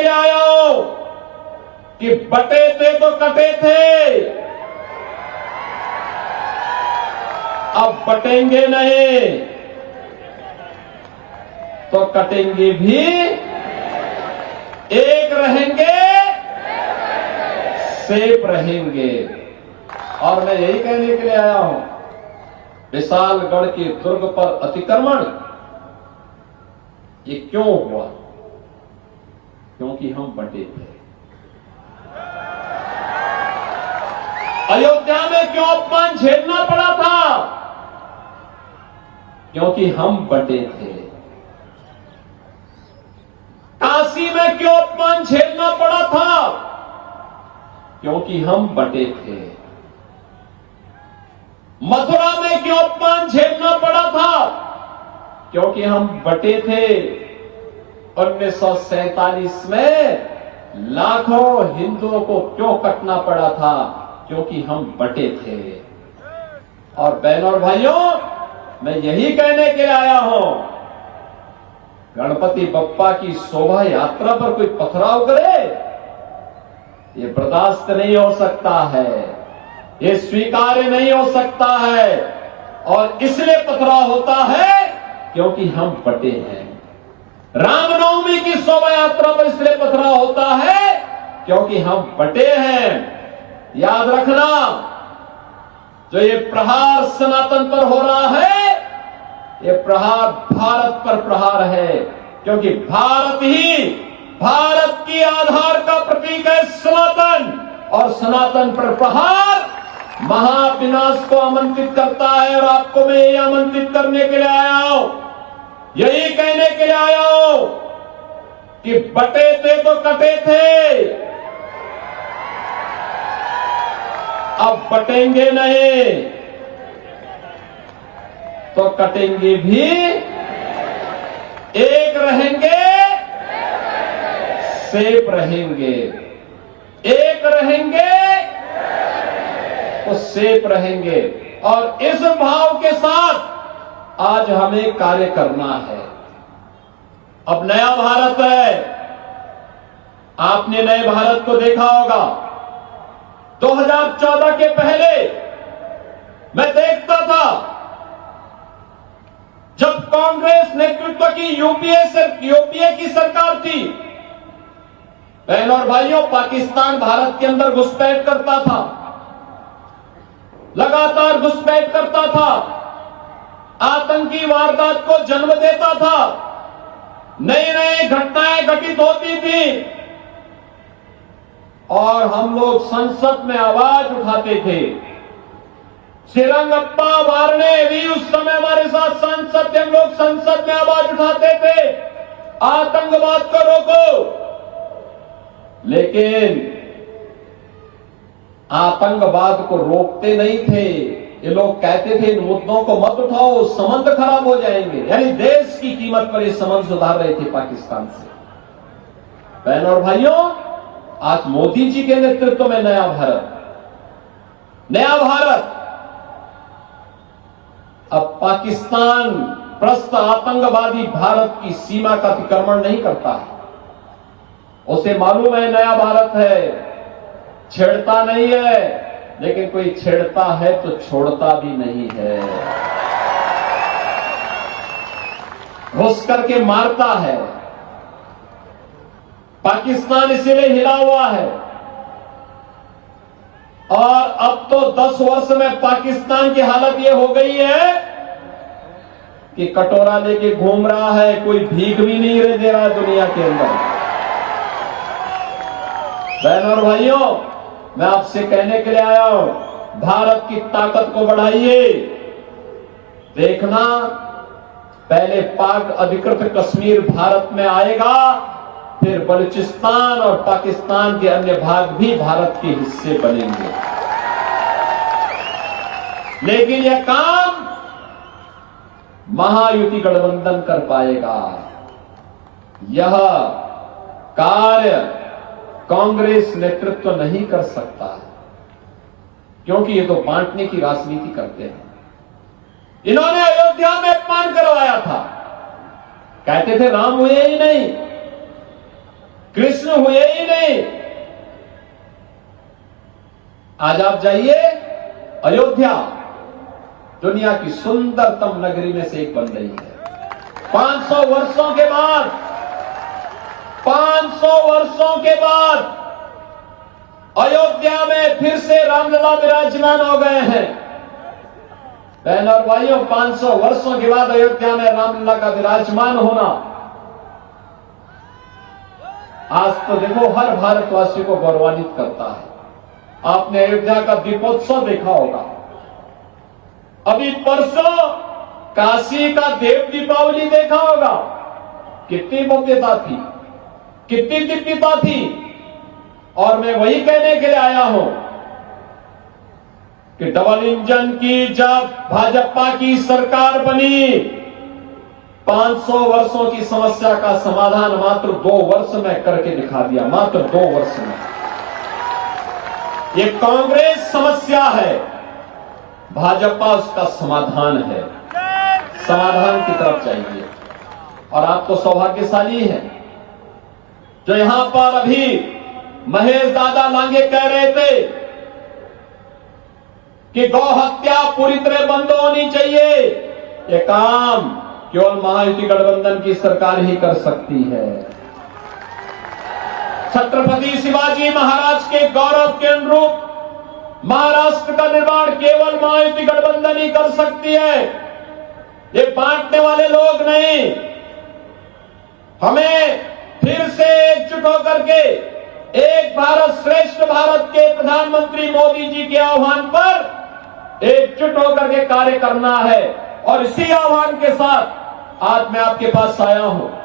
के लिए आया हूं कि बटे थे तो कटे थे, अब बटेंगे नहीं तो कटेंगे भी, एक रहेंगे सेफ रहेंगे। और मैं यही कहने के लिए आया हूं, विशालगढ़ के दुर्ग पर अतिक्रमण ये क्यों हुआ? क्योंकि हम बटे थे। अयोध्या में क्यों अपमान झेलना पड़ा था? क्योंकि हम बटे थे। काशी में क्यों अपमान झेलना पड़ा था? क्योंकि हम बटे थे। मथुरा में क्यों अपमान झेलना पड़ा था? क्योंकि हम बटे थे। 1947 में लाखों हिंदुओं को क्यों कटना पड़ा था? क्योंकि हम बटे थे। और बहनों और भाइयों, मैं यही कहने के लिए आया हूं, गणपति बप्पा की शोभा यात्रा पर कोई पथराव करे, ये बर्दाश्त नहीं हो सकता है, ये स्वीकार्य नहीं हो सकता है। और इसलिए पथराव होता है क्योंकि हम बटे हैं। रामनवमी की शोभा यात्रा पर इसलिए पथराव होता है क्योंकि हम बटे हैं। याद रखना, जो ये प्रहार सनातन पर हो रहा है, ये प्रहार भारत पर प्रहार है, क्योंकि भारत की आधार का प्रतीक है सनातन, और सनातन पर प्रहार महाविनाश को आमंत्रित करता है। और आपको मैं यही आमंत्रित करने के लिए आया हूं, यही कहने के लिए आया हूं कि बटे थे तो कटे थे, अब बटेंगे नहीं तो कटेंगे भी, एक रहेंगे सेफ रहेंगे, एक रहेंगे तो सेफ रहेंगे। और इस भाव के साथ आज हमें कार्य करना है। अब नया भारत है, आपने नए भारत को देखा होगा। 2014 के पहले मैं देखता था, जब कांग्रेस नेतृत्व की यूपीए की सरकार थी, बहनों और भाइयों, पाकिस्तान भारत के अंदर घुसपैठ करता था, लगातार घुसपैठ करता था, आतंकी वारदात को जन्म देता था, नई नई घटनाएं घटित होती थी, और हम लोग संसद में आवाज उठाते थे। श्रीरंगप्पा वारने भी उस समय हमारे साथ सांसद थे, हम लोग संसद में आवाज उठाते थे, आतंकवाद को रोको। लेकिन आतंकवाद को रोकते नहीं थे, ये लोग कहते थे इन मुद्दों को मत उठाओ, संबंध खराब हो जाएंगे। यानी देश की कीमत पर ये संबंध सुधार रहे थे पाकिस्तान से। बहनों और भाइयों, आज मोदी जी के नेतृत्व में नया भारत अब पाकिस्तान प्रस्त आतंकवादी भारत की सीमा का अतिक्रमण नहीं करता है। उसे मालूम है नया भारत है, छेड़ता नहीं है, लेकिन कोई छेड़ता है तो छोड़ता भी नहीं है, घुस करके मारता है। पाकिस्तान इसीलिए हिला हुआ है। और अब तो 10 वर्ष में पाकिस्तान की हालत यह हो गई है कि कटोरा लेके घूम रहा है, कोई भीख भी नहीं दे रहा है दुनिया के अंदर। बहनों और भाइयों, मैं आपसे कहने के लिए आया हूं, भारत की ताकत को बढ़ाइए। देखना, पहले पाक अधिकृत कश्मीर भारत में आएगा, फिर बलूचिस्तान और पाकिस्तान के अन्य भाग भी भारत के हिस्से बनेंगे। लेकिन यह काम महायुति गठबंधन कर पाएगा। यह कार्य कांग्रेस नेतृत्व नहीं कर सकता, क्योंकि ये तो बांटने की राजनीति करते हैं। इन्होंने अयोध्या में अपमान करवाया था, कहते थे राम हुए ही नहीं, कृष्ण कृष्ण हुए ही नहीं। आज आप जाइए अयोध्या, दुनिया की सुंदरतम नगरी में से एक बन रही है। 500 वर्षों के बाद, 500 वर्षों के बाद अयोध्या में फिर से रामलला विराजमान हो गए हैं। बहन और भाइयों, 500 वर्षों के बाद अयोध्या में रामलला का विराजमान होना, आज तो देखो हर भारतवासी को गौरवान्वित करता है। आपने अयोध्या का दीपोत्सव देखा होगा। अभी परसों काशी का देव दीपावली देखा होगा। कितनी भव्यता थी, कितनी दिव्यता थी। और मैं वही कहने के लिए आया हूं कि डबल इंजन की जब भाजपा की सरकार बनी, 500 वर्षों की समस्या का समाधान मात्र 2 वर्ष में करके दिखा दिया। मात्र 2 वर्ष में। ये कांग्रेस समस्या है, भाजपा उसका समाधान है। समाधान की तरफ चाहिए। और आप तो सौभाग्यशाली हैं जो यहां पर अभी महेश दादा लांगे कह रहे थे कि गौ हत्या पूरी तरह बंद होनी चाहिए। ये काम केवल महायुति गठबंधन की सरकार ही कर सकती है। छत्रपति शिवाजी महाराज के गौरव के अनुरूप महाराष्ट्र का निर्माण केवल महायुति गठबंधन ही कर सकती है। ये बांटने वाले लोग नहीं। हमें फिर से एकजुट होकर के एक भारत श्रेष्ठ भारत के प्रधानमंत्री मोदी जी के आह्वान पर एकजुट होकर के कार्य करना है। और इसी आह्वान के साथ आज मैं आपके पास आया हूं।